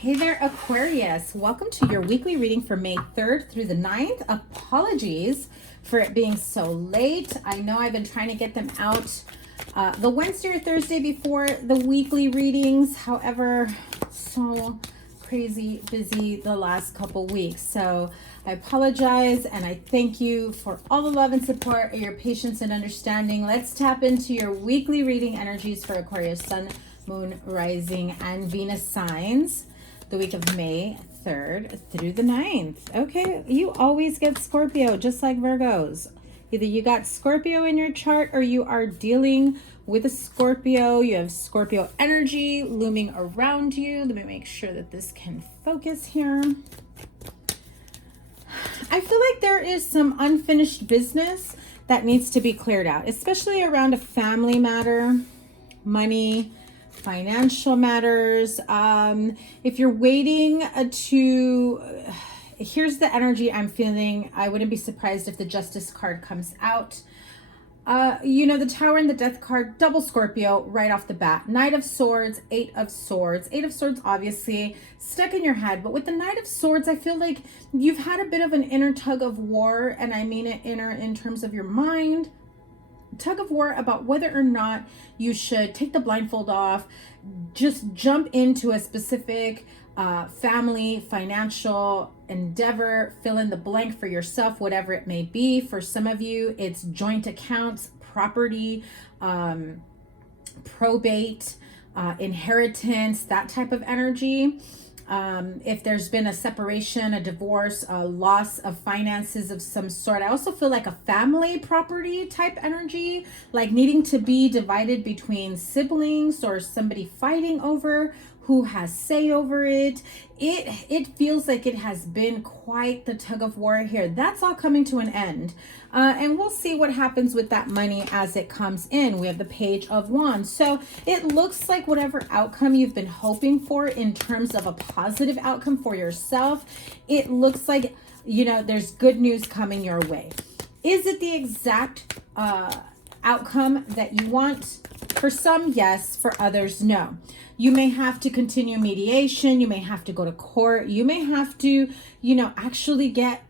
Hey there, Aquarius. Welcome to your weekly reading for May 3rd through the 9th. Apologies for it being so late. I know I've been trying to get them out the Wednesday or Thursday before the weekly readings. However, so crazy busy the last couple weeks. So I apologize and I thank you for all the love and support, your patience and understanding. Let's tap into your weekly reading energies for Aquarius, Sun, Moon, Rising, and Venus signs. The week of May 3rd through the 9th. Okay, you always get Scorpio, just like Virgos. Either you got Scorpio in your chart or you are dealing with a Scorpio. You have Scorpio energy looming around you. Let me make sure that this can focus here. I feel like there is some unfinished business that needs to be cleared out, especially around a family matter, money, financial matters. If you're waiting here's the energy I'm feeling. I wouldn't be surprised if the Justice card comes out. The Tower and the Death card, double Scorpio right off the bat. Knight of Swords, Eight of Swords. Eight of Swords obviously stuck in your head, but with the Knight of Swords, I feel like you've had a bit of an inner tug of war, and I mean it inner in terms of your mind. Tug of war about whether or not you should take the blindfold off, just jump into a specific family, financial endeavor, fill in the blank for yourself, whatever it may be. For some of you, it's joint accounts, property, probate, inheritance, that type of energy. If there's been a separation, a divorce, a loss of finances of some sort. I also feel like a family property type energy, like needing to be divided between siblings or somebody fighting over who has say over it. It feels like it has been quite the tug of war here. That's all coming to an end. And we'll see what happens with that money as it comes in. We have the Page of Wands. So it looks like whatever outcome you've been hoping for in terms of a positive outcome for yourself, it looks like, there's good news coming your way. Is it the exact outcome that you want? For some, yes. For others, no. You may have to continue mediation. You may have to go to court. You may have to, actually get,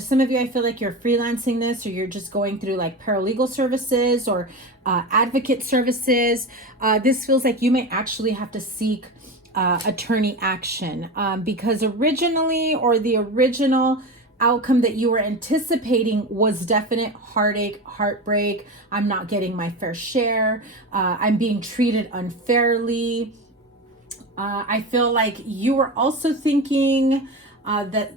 some of you, I feel like you're freelancing this, or you're just going through like paralegal services or advocate services. This feels like you may actually have to seek attorney action because the original outcome that you were anticipating was definite heartache, heartbreak. I'm not getting my fair share. I'm being treated unfairly. I feel like you were also thinking that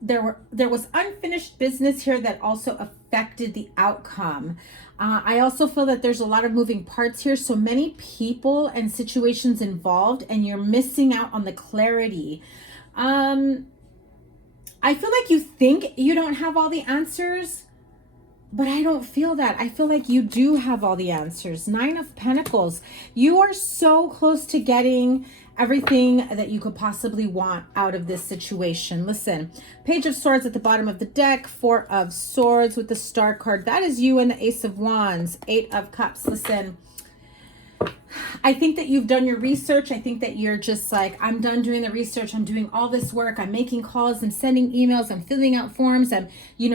there was unfinished business here that also affected the outcome. I also feel that there's a lot of moving parts here. So many people and situations involved, and you're missing out on the clarity. I feel like you think you don't have all the answers, but I don't feel that. I feel like you do have all the answers. Nine of Pentacles. You are so close to getting everything that you could possibly want out of this situation. Listen, Page of Swords at the bottom of the deck, Four of Swords with the Star card. That is you and the Ace of Wands, Eight of Cups. Listen, I think that you've done your research. I think that you're just like, I'm done doing the research. I'm doing all this work. I'm making calls. I'm sending emails. I'm filling out forms. I'm,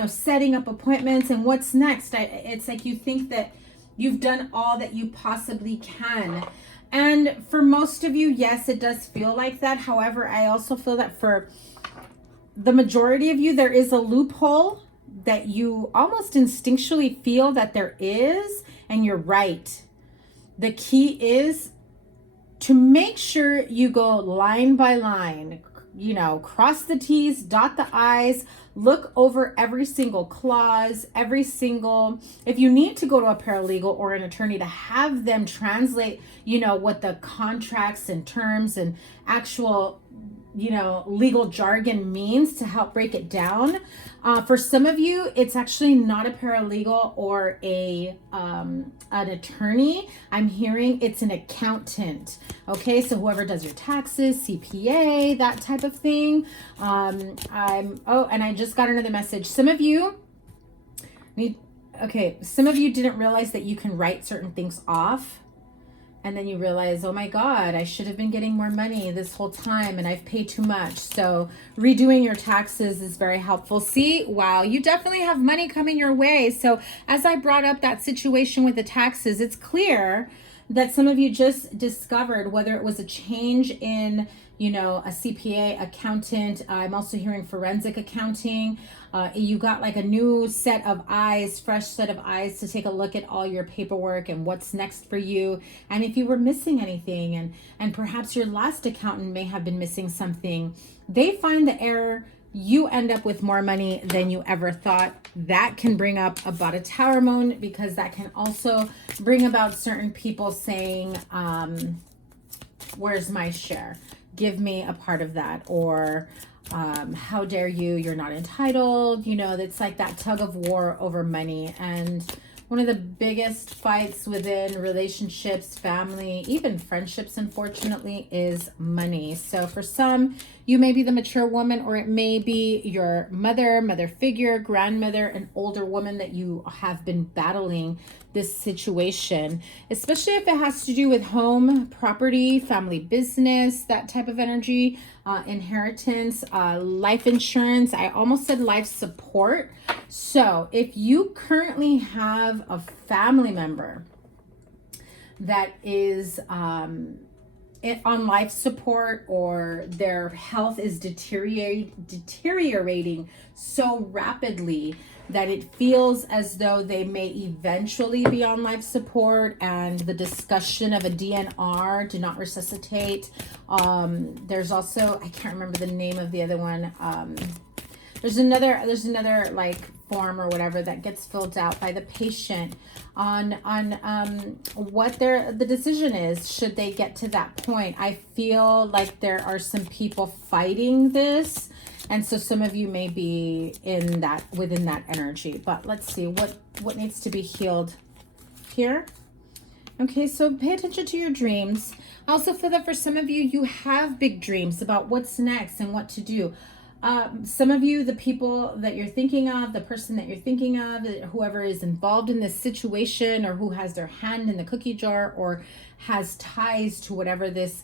setting up appointments. And what's next? It's like you think that you've done all that you possibly can. And for most of you, yes, it does feel like that. However, I also feel that for the majority of you, there is a loophole that you almost instinctually feel that there is, and you're right. The key is to make sure you go line by line, cross the T's, dot the I's, look over every single clause, if you need to go to a paralegal or an attorney to have them translate, what the contracts and terms and actual, legal jargon means to help break it down. For some of you, it's actually not a paralegal or an attorney. I'm hearing it's an accountant. Okay, so whoever does your taxes, CPA, that type of thing. And I just got another message. Some of you didn't realize that you can write certain things off And then you realize, oh my God, I should have been getting more money this whole time and I've paid too much. So redoing your taxes is very helpful. See, wow, you definitely have money coming your way. So as I brought up that situation with the taxes, it's clear that some of you just discovered, whether it was a change in, you know, a CPA, accountant. I'm also hearing forensic accounting. You got like a new set of eyes, fresh set of eyes to take a look at all your paperwork and what's next for you. And if you were missing anything, and perhaps your last accountant may have been missing something, they find the error. You end up with more money than you ever thought. That can bring up about a tower moon, because that can also bring about certain people saying, where's my share? Give me a part of that. Or how dare you, you're not entitled. You know, it's like that tug of war over money. And one of the biggest fights within relationships, family, even friendships, unfortunately, is money. So for some, you may be the mature woman, or it may be your mother figure, grandmother, an older woman that you have been battling this situation, especially if it has to do with home, property, family business, that type of energy, inheritance, life insurance. I almost said life support. So if you currently have a family member that is on life support, or their health is deteriorating so rapidly that it feels as though they may eventually be on life support, and the discussion of a DNR, do not resuscitate. There's also, I can't remember the name of the other one. There's another like form or whatever that gets filled out by the patient on what the decision is should they get to that point. I feel like there are some people fighting this, and so some of you may be within that energy. But let's see what needs to be healed here. Okay, so pay attention to your dreams. I also feel that for some of you, you have big dreams about what's next and what to do. Some of you, the people that you're thinking of, the person that you're thinking of, whoever is involved in this situation, or who has their hand in the cookie jar, or has ties to whatever this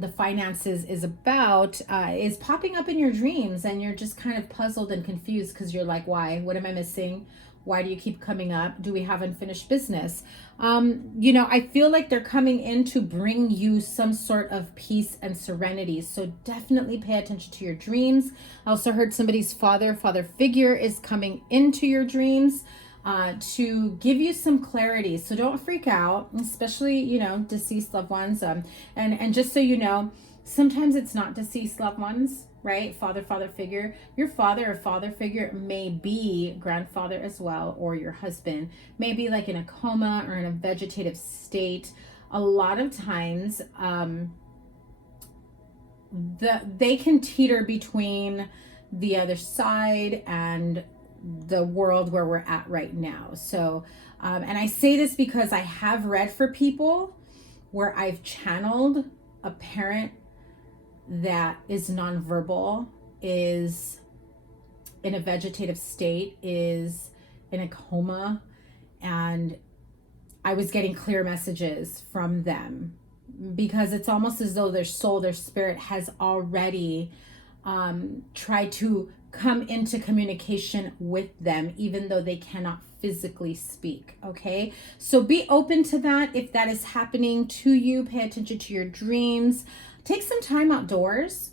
the finances is about, is popping up in your dreams, and you're just kind of puzzled and confused because you're like, why? What am I missing? Why do you keep coming up? Do we have unfinished business? You know, I feel like they're coming in to bring you some sort of peace and serenity. So definitely pay attention to your dreams. I also heard somebody's father figure is coming into your dreams to give you some clarity. So don't freak out, especially, you know, deceased loved ones. And just so you know, sometimes it's not deceased loved ones, right? Father figure. Your father or father figure may be grandfather as well, or your husband may be like in a coma or in a vegetative state. A lot of times, they can teeter between the other side and the world where we're at right now. So, and I say this because I have read for people where I've channeled a parent that is nonverbal, is in a vegetative state, is in a coma, and I was getting clear messages from them, because it's almost as though their soul, their spirit has already tried to come into communication with them, even though they cannot physically speak. Okay, so be open to that. If that is happening to you, pay attention to your dreams. Take some time outdoors,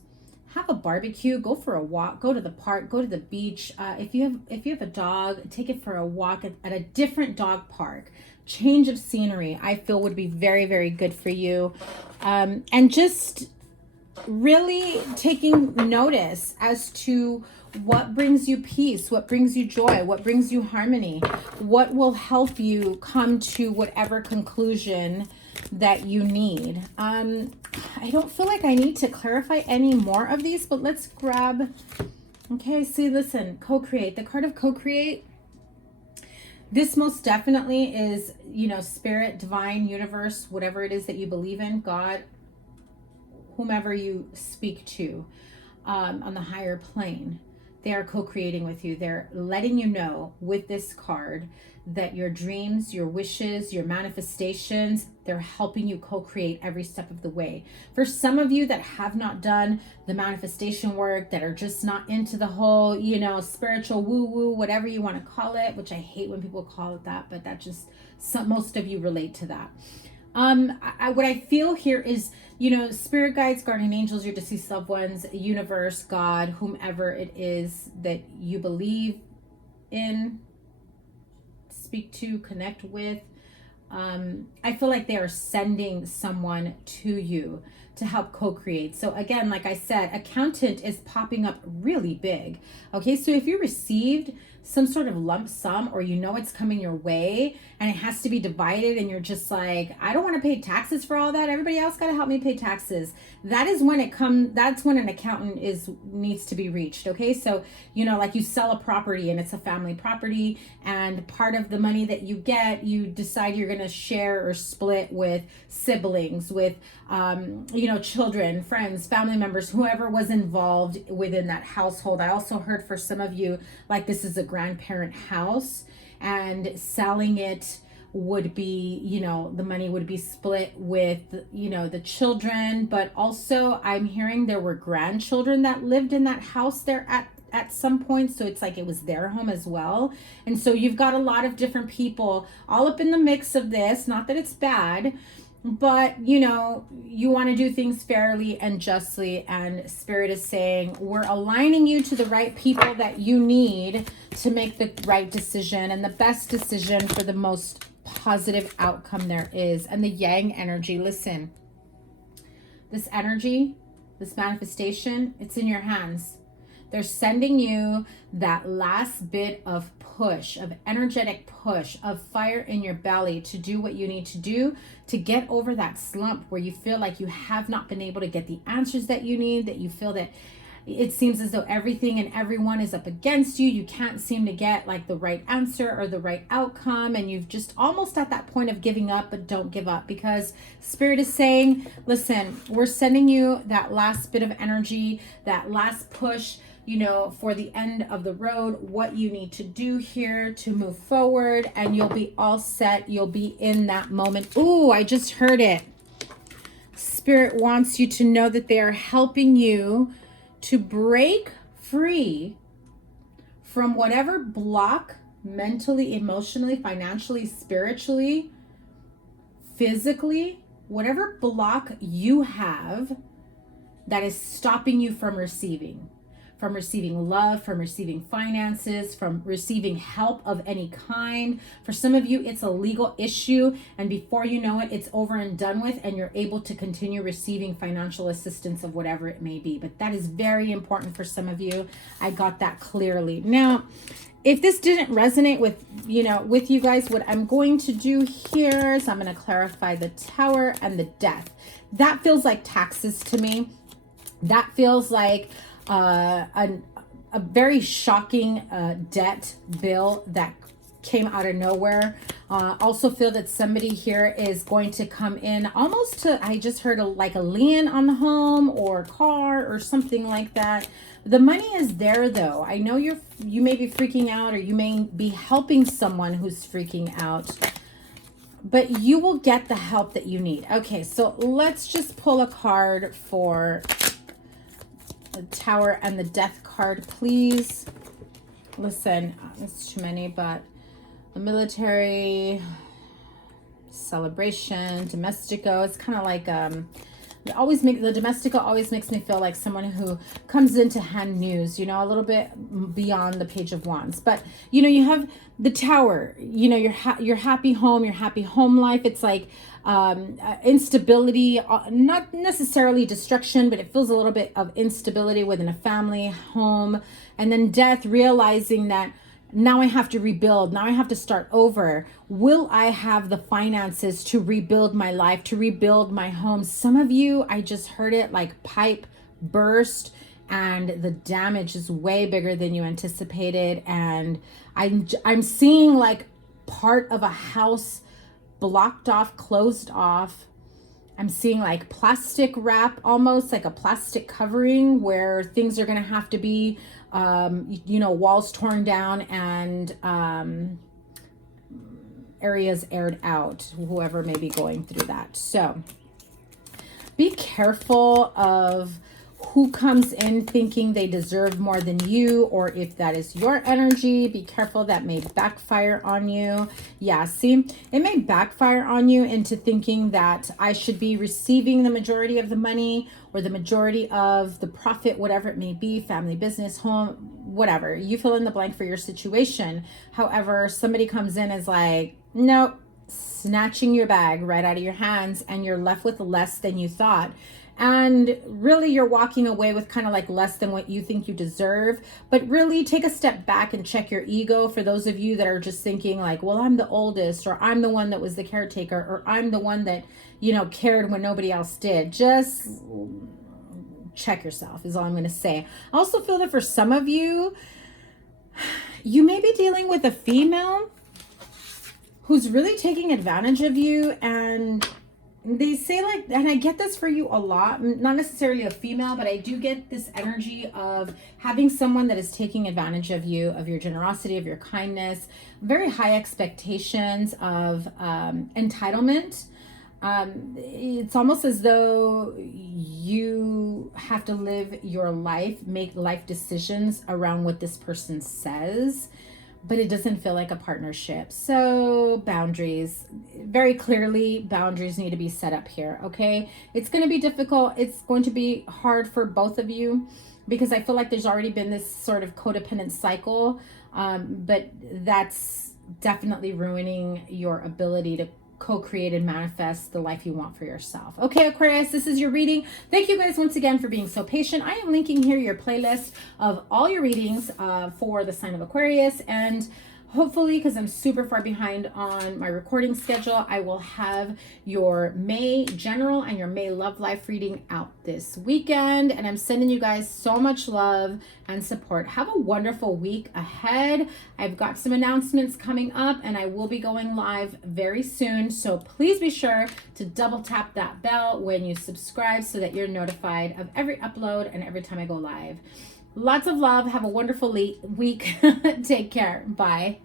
have a barbecue, go for a walk, go to the park, go to the beach. If you have a dog, take it for a walk at a different dog park. Change of scenery, I feel, would be very, very good for you. And just really taking notice as to what brings you peace, what brings you joy, what brings you harmony, what will help you come to whatever conclusion that you need. I don't feel like I need to clarify any more of these, but let's grab, okay, see, listen, co-create, the card of co-create. This most definitely is, you know, spirit, divine, universe, whatever it is that you believe in, God, whomever you speak to on the higher plane. They are co-creating with you. They're letting you know with this card that your dreams, your wishes, your manifestations, they're helping you co-create every step of the way. For some of you that have not done the manifestation work, that are just not into the whole, you know, spiritual woo-woo, whatever you want to call it, which I hate when people call it that, but that just, most of you relate to that. What I feel here is, you know, spirit guides, guardian angels, your deceased loved ones, universe, God, whomever it is that you believe in, speak to, connect with. I feel like they are sending someone to you to help co-create. So again, like I said, accountant is popping up really big. Okay, so if you received some sort of lump sum, or you know it's coming your way and it has to be divided, and you're just like, I don't want to pay taxes for all that, everybody else got to help me pay taxes. That is when that's when an accountant needs to be reached. Okay, so you know, like you sell a property and it's a family property, and part of the money that you get, you decide you're going to share or split with siblings, with you know, children, friends, family members, whoever was involved within that household. I also heard for some of you, like this is a grandparent house, and selling it would be, you know, the money would be split with, you know, the children. But also I'm hearing there were grandchildren that lived in that house there at some point, so it's like it was their home as well. And so you've got a lot of different people all up in the mix of this. Not that it's bad, but you know, you want to do things fairly and justly, and Spirit is saying we're aligning you to the right people that you need to make the right decision and the best decision for the most positive outcome there is. And the Yang energy, listen, this energy, this manifestation, it's in your hands. They're sending you that last bit of push, of energetic push, of fire in your belly to do what you need to do to get over that slump where you feel like you have not been able to get the answers that you need, that you feel that it seems as though everything and everyone is up against you. You can't seem to get like the right answer or the right outcome, and you've just almost at that point of giving up. But don't give up, because Spirit is saying, listen, we're sending you that last bit of energy, that last push, you know, for the end of the road, what you need to do here to move forward, and you'll be all set. You'll be in that moment. Ooh, I just heard it. Spirit wants you to know that they are helping you to break free from whatever block, mentally, emotionally, financially, spiritually, physically, whatever block you have that is stopping you from receiving love, from receiving finances, from receiving help of any kind. For some of you, it's a legal issue, and before you know it, it's over and done with, and you're able to continue receiving financial assistance of whatever it may be. But that is very important for some of you. I got that clearly. Now, if this didn't resonate with, you know, with you guys, what I'm going to do here is I'm going to clarify the Tower and the Death. That feels like taxes to me. That feels like a very shocking debt bill that came out of nowhere. Also feel that somebody here is going to come in almost to, I just heard like a lien on the home or car or something like that. The money is there though. I know you may be freaking out, or you may be helping someone who's freaking out, but you will get the help that you need. Okay, so let's just pull a card for the Tower and the Death card, please. Listen, it's too many, but the military, celebration, domestico, it's kind of like the domestico always makes me feel like someone who comes in to hand news, you know, a little bit beyond the Page of Wands. But you know, you have the Tower, you know, your happy home life. It's like instability, not necessarily destruction, but it feels a little bit of instability within a family home. And then Death, realizing that now I have to rebuild. Now I have to start over. Will I have the finances to rebuild my life, to rebuild my home? Some of you, I just heard it like pipe burst, and the damage is way bigger than you anticipated. And I'm seeing like part of a house blocked off, closed off, I'm seeing like plastic wrap, almost like a plastic covering, where things are going to have to be, you know, walls torn down and areas aired out, whoever may be going through that. So be careful of who comes in thinking they deserve more than you, or if that is your energy, be careful. That may backfire on you. Yeah, see, it may backfire on you into thinking that I should be receiving the majority of the money or the majority of the profit, whatever it may be, family, business, home, whatever. You fill in the blank for your situation. However, somebody comes in as like, nope, snatching your bag right out of your hands, and you're left with less than you thought. And really, you're walking away with kind of like less than what you think you deserve. But really take a step back and check your ego. For those of you that are just thinking like, well, I'm the oldest, or I'm the one that was the caretaker, or I'm the one that, you know, cared when nobody else did. Just check yourself is all I'm going to say. I also feel that for some of you, you may be dealing with a female who's really taking advantage of you. And they say like, and I get this for you a lot, not necessarily a female, but I do get this energy of having someone that is taking advantage of you, of your generosity, of your kindness, very high expectations of entitlement. It's almost as though you have to live your life, make life decisions around what this person says, but it doesn't feel like a partnership. So boundaries, very clearly, boundaries need to be set up here, okay? It's going to be difficult. It's going to be hard for both of you, because I feel like there's already been this sort of codependent cycle, but that's definitely ruining your ability to co-create and manifest the life you want for yourself. Okay, Aquarius, this is your reading. Thank you guys once again for being so patient. I am linking here your playlist of all your readings for the sign of Aquarius, and hopefully, because I'm super far behind on my recording schedule, I will have your May general and your May love life reading out this weekend. And I'm sending you guys so much love and support. Have a wonderful week ahead. I've got some announcements coming up, and I will be going live very soon. So please be sure to double tap that bell when you subscribe so that you're notified of every upload and every time I go live. Lots of love. Have a wonderful week. Take care. Bye.